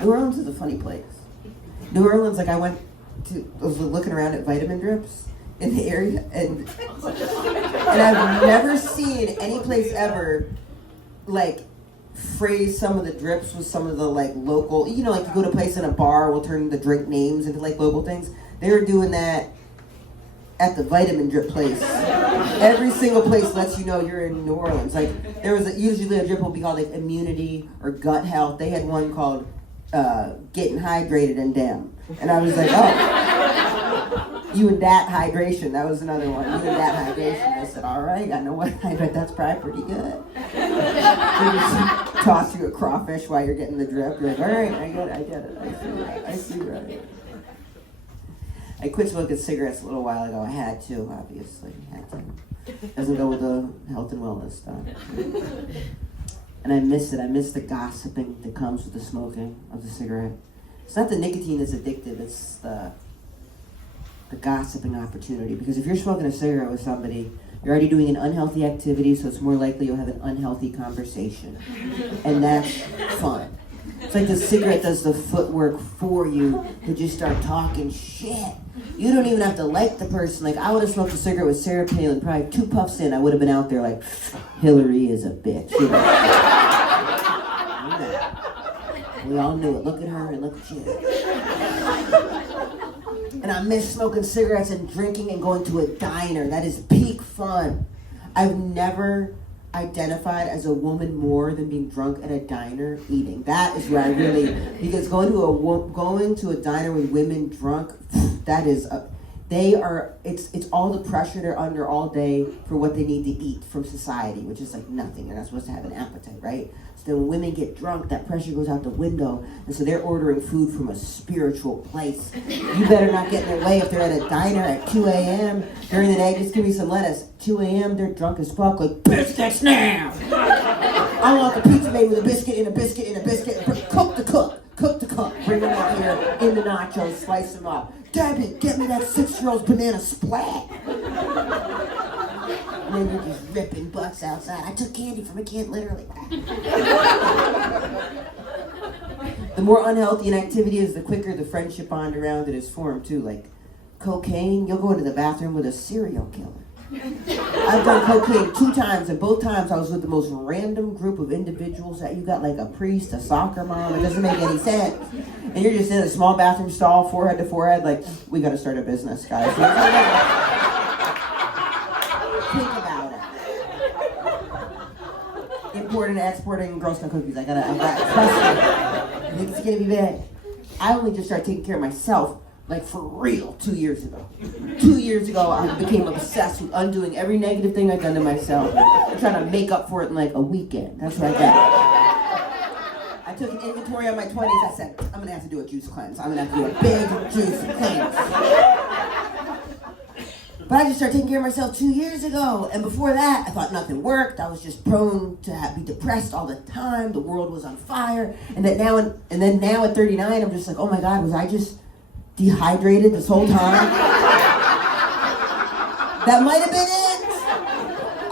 New Orleans is a funny place. New Orleans, like I was looking around at vitamin drips in the area, and I've never seen any place ever like phrase some of the drips with some of the like local, you know, like you go to a place in a bar, we'll turn the drink names into like local things. They were doing that at the vitamin drip place. Every single place lets you know you're in New Orleans. Like there was usually a drip will be called like immunity or gut health. They had one called getting hydrated and damn. And I was like, oh, you and that hydration. That was another one. You and that hydration. I said, all right, I know what I bet that's probably pretty good. They just toss you a crawfish while you're getting the drip. You're like, all right, I get it. I see right. I quit smoking cigarettes a little while ago. I had to, obviously. Had to. Doesn't go with the health and wellness stuff. And I miss it. I miss the gossiping that comes with the smoking of the cigarette. It's not the nicotine that's addictive. It's the gossiping opportunity. Because if you're smoking a cigarette with somebody, you're already doing an unhealthy activity, so it's more likely you'll have an unhealthy conversation. And that's fun. It's like the cigarette does the footwork for you to just start talking shit. You don't even have to like the person. Like, I would have smoked a cigarette with Sarah Palin, probably 2 puffs in, I would have been out there like, Hillary is a bitch. You know? We all knew it. Look at her and look at you. And I miss smoking cigarettes and drinking and going to a diner. That is peak fun. I've never identified as a woman more than being drunk at a diner eating. That is where I really, because going to a diner with women drunk, that is it's all the pressure they're under all day for what they need to eat from society, which is like nothing. You're not supposed to have an appetite, right? So then when women get drunk, that pressure goes out the window, and so they're ordering food from a spiritual place. You better not get in their way if they're at a diner at 2 a.m. during the day. Just give me some lettuce. 2 a.m. they're drunk as fuck, like, biscuits now! I want the pizza made with a biscuit and a biscuit and a biscuit. Cook the cook. Bring them out here in the nachos, slice them up. Debbie, get me that 6-year-old's banana splat. And then you're just ripping butts outside. I took candy from a kid, literally. The more unhealthy an activity is, the quicker the friendship bond around it is formed, too. Like cocaine, you'll go into the bathroom with a serial killer. I've done cocaine 2 times, and both times I was with the most random group of individuals that you got like a priest, a soccer mom, it doesn't make any sense. And you're just in a small bathroom stall, forehead to forehead, like, we gotta start a business, guys. Think about it. Importing and exporting Girl Scout cookies. I got trust me. I think it's gonna be bad. I only just started taking care of myself, like for real, 2 years ago. 2 years ago, I became obsessed with undoing every negative thing I'd done to myself and trying to make up for it in like a weekend. That's what I got. I took an inventory on my 20s. I said, I'm gonna have to do a juice cleanse. I'm gonna have to do a big juice cleanse. But I just started taking care of myself 2 years ago. And before that, I thought nothing worked. I was just prone to be depressed all the time. The world was on fire. And then now at 39, I'm just like, oh my God, was I just dehydrated this whole time? That might have been it.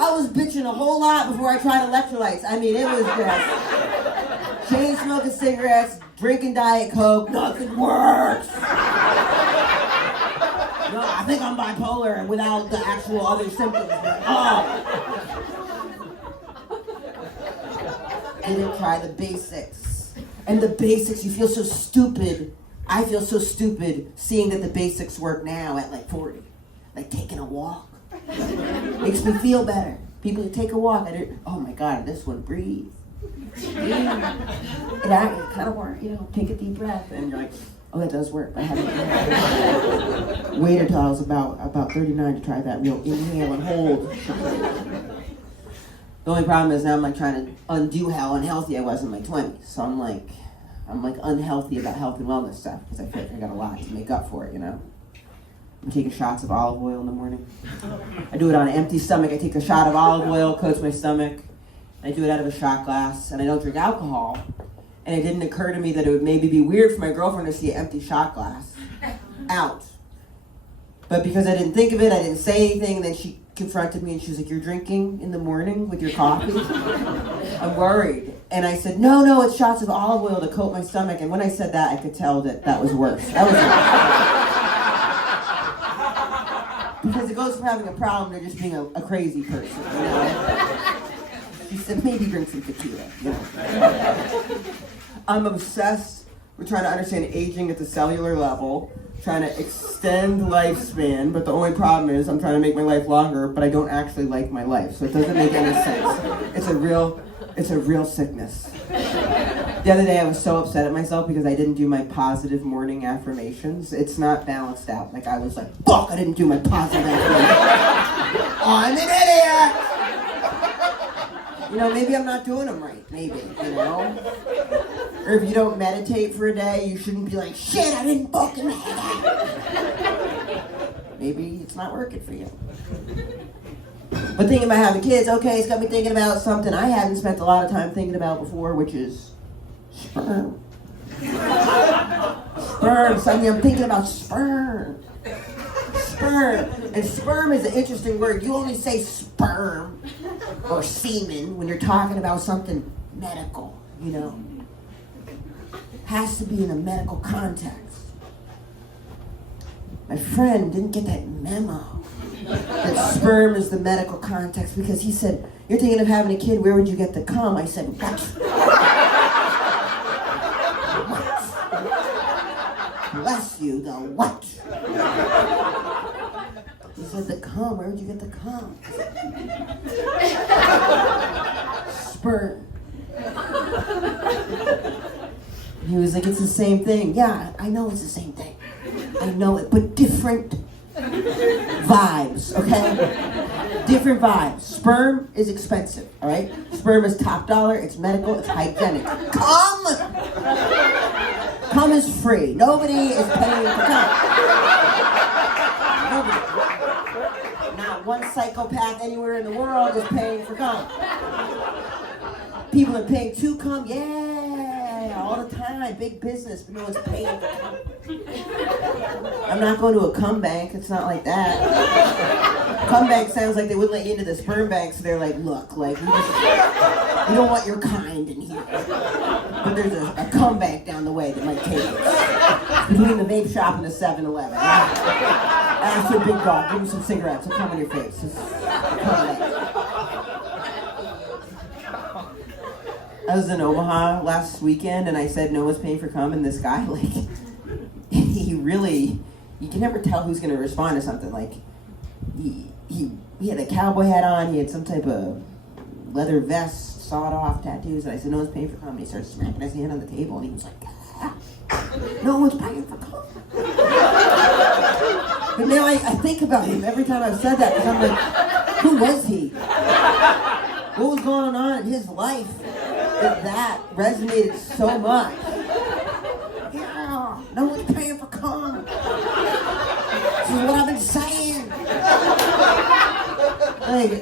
I was bitching a whole lot before I tried electrolytes. I mean, it was just chain smoking cigarettes, drinking Diet Coke, nothing works. No, I think I'm bipolar and without the actual other symptoms. Didn't try the basics. And the basics, you feel so stupid. I feel so stupid seeing that the basics work now at like 40. Like taking a walk. Makes me feel better. People who take a walk, oh my God, this one, breathe. It kind of works, take a deep breath. And you're like, oh, that does work. I haven't waited until I was about 39 to try that real inhale and hold. The only problem is now I'm like trying to undo how unhealthy I was in my 20s. So I'm like unhealthy about health and wellness stuff because I feel like I got a lot to make up for it, I'm taking shots of olive oil in the morning. I do it on an empty stomach. I take a shot of olive oil, coats my stomach. I do it out of a shot glass, and I don't drink alcohol. And it didn't occur to me that it would maybe be weird for my girlfriend to see an empty shot glass out. But because I didn't think of it, I didn't say anything, then confronted me and she was like, "You're drinking in the morning with your coffee?" I'm worried. And I said, no, it's shots of olive oil to coat my stomach. And when I said that, I could tell that was worse. That was worse. Because it goes from having a problem to just being a crazy person, you know? She said, maybe drink some tequila, you know? I'm obsessed with trying to understand aging at the cellular level, trying to extend lifespan, but the only problem is I'm trying to make my life longer, but I don't actually like my life, so it doesn't make any sense. It's a real sickness. The other day I was so upset at myself because I didn't do my positive morning affirmations. It's not balanced out. Like I was like, fuck, I didn't do my positive affirmations. I'm an idiot! You know, maybe I'm not doing them right, maybe, you know? Or if you don't meditate for a day, you shouldn't be like, shit, I didn't fucking meditate. Maybe it's not working for you. But thinking about having kids, okay, it's got me thinking about something I hadn't spent a lot of time thinking about before, which is sperm. Sperm, suddenly I'm thinking about sperm. Sperm. And sperm is an interesting word. You only say sperm or semen when you're talking about something medical, you know. Has to be in a medical context. My friend didn't get that memo that sperm is the medical context because he said, you're thinking of having a kid, where would you get the cum? I said, what? What? Bless you, the what? He said, the cum, where would you get the cum? Sperm. He was like, it's the same thing. Yeah, I know it's the same thing. I know it, but different vibes, okay? Different vibes. Sperm is expensive, all right? Sperm is top dollar, it's medical, it's hygienic. Cum! Cum is free. Nobody is paying for cum. Nobody. Not one psychopath anywhere in the world is paying for cum. People are paying to cum, yeah, all the time. Big business, but no one's paying for cum. I'm not going to a cum bank. It's not like that. Cum bank sounds like they wouldn't let you into the sperm bank, so they're like, look, like, we don't want your kind in here. But there's a cum bank down the way that might take it. Between the vape shop and the 7-Eleven. Ask your big dog, give him some cigarettes, he'll come in your face. Just cum bank. I was in Omaha last weekend, and I said no one's paying for cum, and this guy, like, you can never tell who's going to respond to something. Like, he had a cowboy hat on, he had some type of leather vest, sawed-off tattoos, and I said, no one's paying for cum, and he started smacking his hand on the table, and he was like, no one's paying for cum. But now I think about him every time I've said that, because I'm like, who was he? What was going on in his life that resonated so much? Yeah, no one's paying for cum. This is what I've been saying. Like,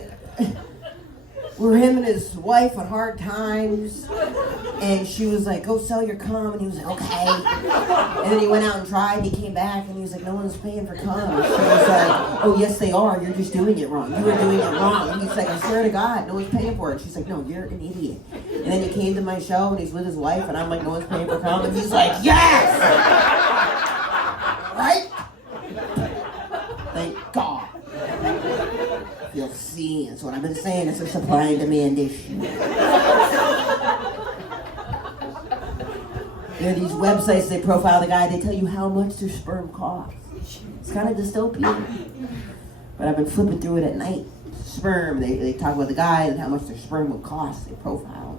were him and his wife on hard times, and she was like, go sell your cum, and he was like, okay. And then he went out and tried, and he came back, and he was like, no one's paying for cum. And she was like, oh, yes, they are, you're just doing it wrong. You were doing it wrong. And he's like, I swear to God, no one's paying for it. She's like, no, you're an idiot. And then he came to my show, and he's with his wife, and I'm like, no one's paying for cum, and he's like, yes! Right? Thank God. You'll see, that's what I've been saying, it's a supply and demand issue. There are these websites, they profile the guy, they tell you how much their sperm costs. It's kind of dystopian. But I've been flipping through it at night. Sperm, they talk about the guy and how much their sperm would cost, they profile.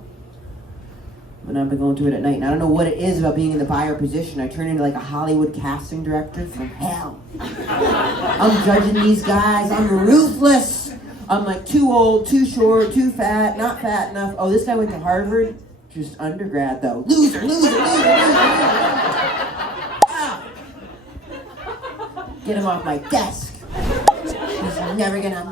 But I've been going through it at night, and I don't know what it is about being in the buyer position. I turn into like a Hollywood casting director from hell. I'm judging these guys, I'm ruthless. I'm like too old, too short, too fat, not fat enough. Oh, this guy went to Harvard, just undergrad though. Loser. Ah. Get him off my desk. He's never gonna